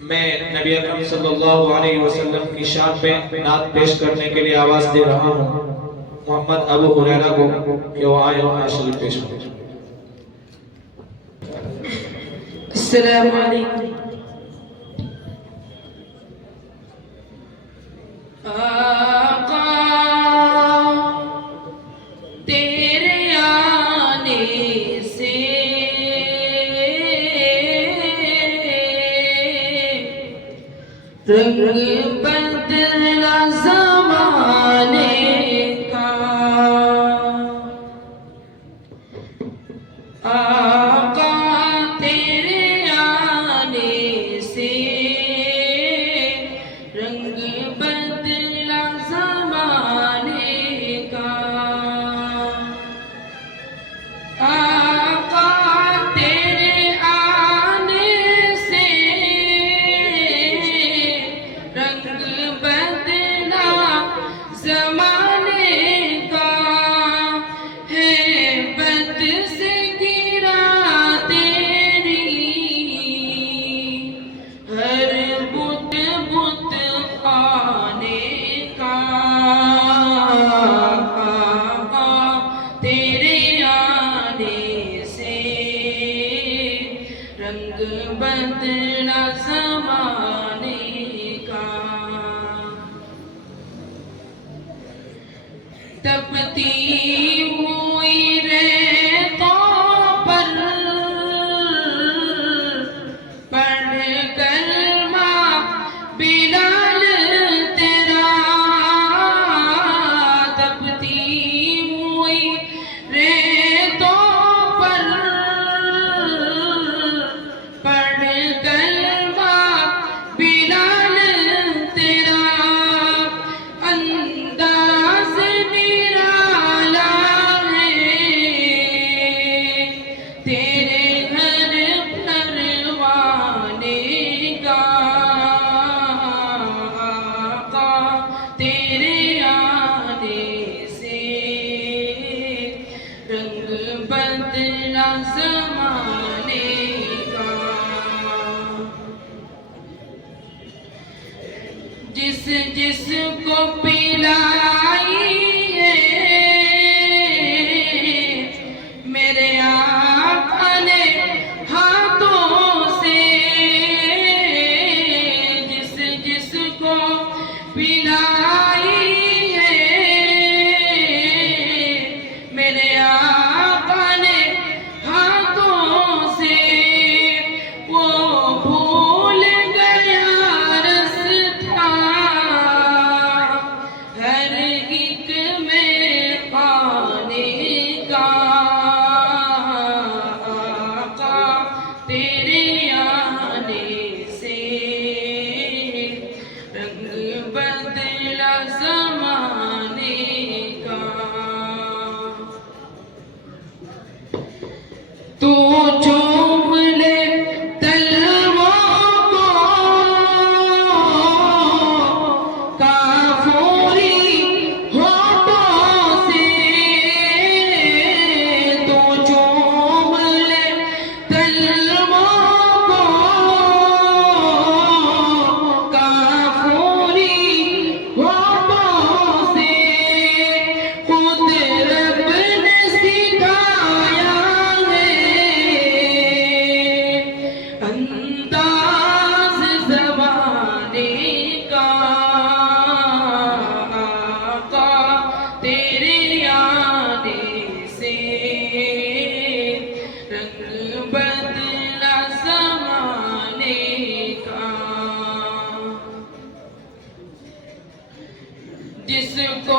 میں نبی اکرم صلی اللہ علیہ وسلم کی شان پہ نعت پیش کرنے کے لیے آواز دے رہا ہوں محمد ابو ہریرہ کو کہ وہ آئے اور نعت شریف پیش کریں۔ السلام علیکم۔ آقا تیرے آنے سے رنگ بدلا زمانے کا، آقا تیرے آنے سے رنگ بدلا زمانے کا، آقا تیرے آنے سے رنگ بدلا زمانے کا، ہے بت سے گرا تیری ہر بت بت خانے کا، تیرے آنے سے رنگ بدلا زمانے کا، تپتی ہوئی ریتوں پر پڑھ کلمہ بلال تیرا، تپتی ہوئی ریتوں پر پڑھ کلمہ بلال تیرا، انداز نرالا ہے تیرے گھر پروانے کا، آقا تیرے آنے سے رنگ بدلا زمانے کا، جس جس کو پلائی ہے میرے آقا نے ہاتھوں سے، جس جس کو پلائی ہے میرے آقا نے ہاتھوں سے، وہ بھول گیا رستہ ہر ایک میں پانے کا، آقا تیرے آنے سے رنگ بدلا زمانے کا، تو چوم لے تلووں کو کافوری ہونٹوں سے، تو چوم لے تلووں کو کافوری ہونٹوں سے، خود رب نے سکھایا انداز زمانے کا، آقا تیرے آنے سے رنگ بدلا زمانے کا، جس کو